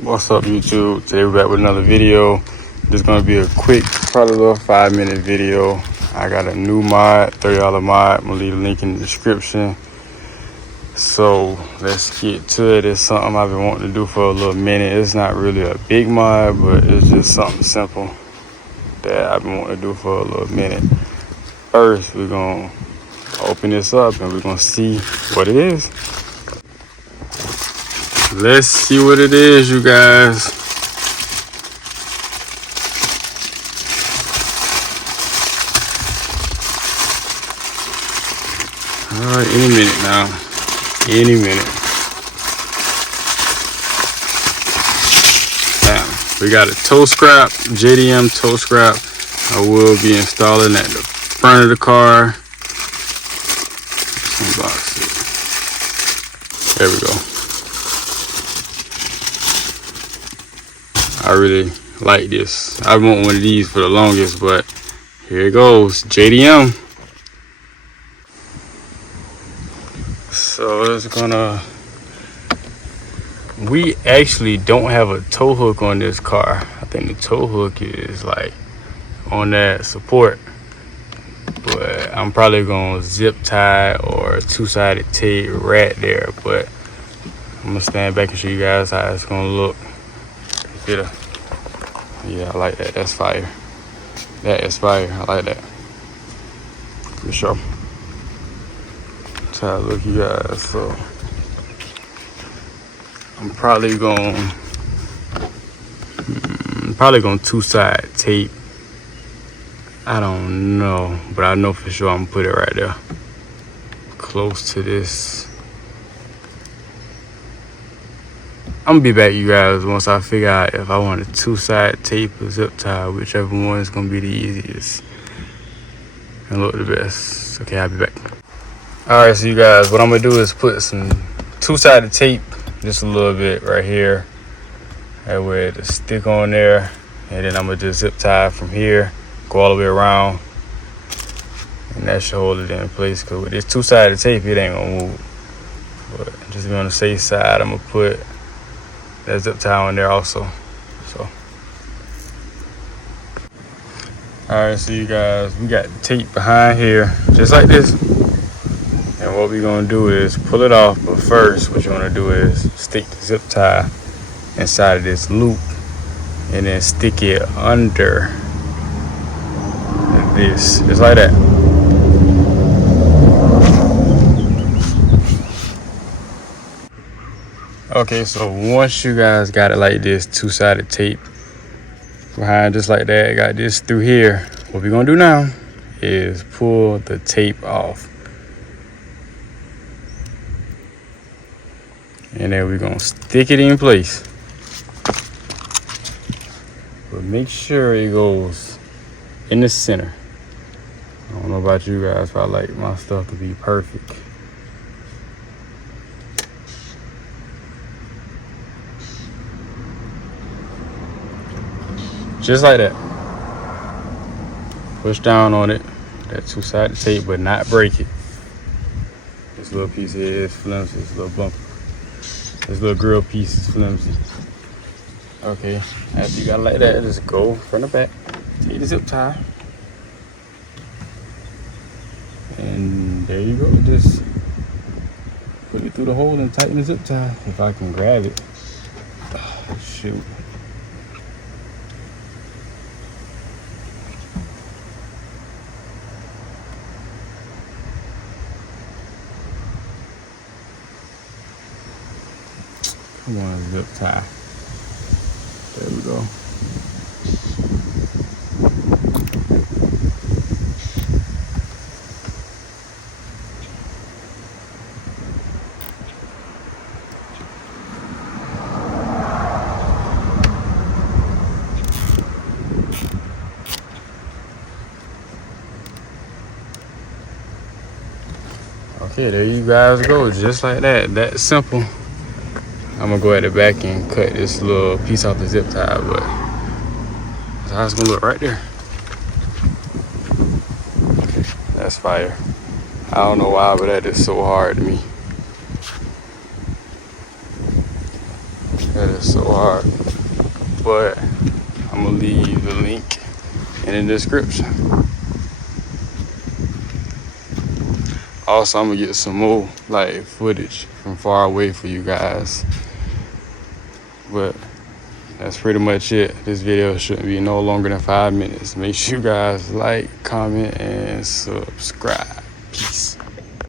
What's up, YouTube? Today we're back with another video. This is gonna be a quick, probably a little 5-minute video. I got a new mod, $30 mod. I'm gonna leave a link in the description. So let's get to it. It's something I've been wanting to do for a little minute. It's not really a big mod, but it's just something simple that I've been wanting to do for a little minute. First, we're gonna open this up and we're gonna see what it is. Let's see what it is, you guys. All right, any minute now. Any minute. Now, we got a toe scrap, JDM toe scrap. I will be installing at the front of the car. Unbox it. There we go. I really like this. I want one of these for the longest, but here it goes. JDM. So it's gonna, we actually don't have a tow hook on this car. I think the tow hook is like on that support, but I'm probably gonna zip tie or two-sided tape right there. But I'm gonna stand back and show you guys how it's gonna look. Yeah, I like that. That's fire. That is fire. I like that. For sure. That's how it look, you guys. So I'm probably gonna two-side tape. I don't know, but I know for sure I'm gonna put it right there, close to this. I'm gonna be back, you guys, once I figure out if I want a two-side tape or zip tie, whichever one is gonna be the easiest and look the best. Okay, I'll be back. All right, so you guys, what I'm gonna do is put some two-sided tape, just a little bit right here. That way it'll stick on there, and then I'm gonna just zip tie from here, go all the way around, and that should hold it in place. Cause with this two-sided tape, it ain't gonna move. But just to be on the safe side, I'm gonna put that zip tie on there also. So, all right, so you guys, we got the tape behind here, just like this. And what we're gonna do is pull it off, but first, what you wanna do is stick the zip tie inside of this loop, and then stick it under this, just like that. Okay, so once you guys got it like this, two-sided tape behind just like that, got this through here, what we're gonna do now is pull the tape off. And then we're gonna stick it in place. But make sure it goes in the center. I don't know about you guys, but I like my stuff to be perfect. Just like that. Push down on it, that two-sided tape, but not break it. This little piece here is flimsy, this little bumper. This little grill piece is flimsy. Okay, after you got it like that, just go front to back, take the zip tie, and there you go. Just put it through the hole and tighten the zip tie. If I can grab it. Oh, shoot. Come on, zip tie. There we go. Okay, there you guys go. Just like that. That simple. I'm gonna go at the back and cut this little piece off the zip tie, but that's how it's gonna look right there. That's fire. I don't know why, but that is so hard to me. That is so hard. But I'm gonna leave the link in the description. Also, I'm gonna get some more like footage from far away for you guys. But that's pretty much it. This video shouldn't be no longer than 5 minutes. Make sure you guys like, comment, and subscribe. Peace.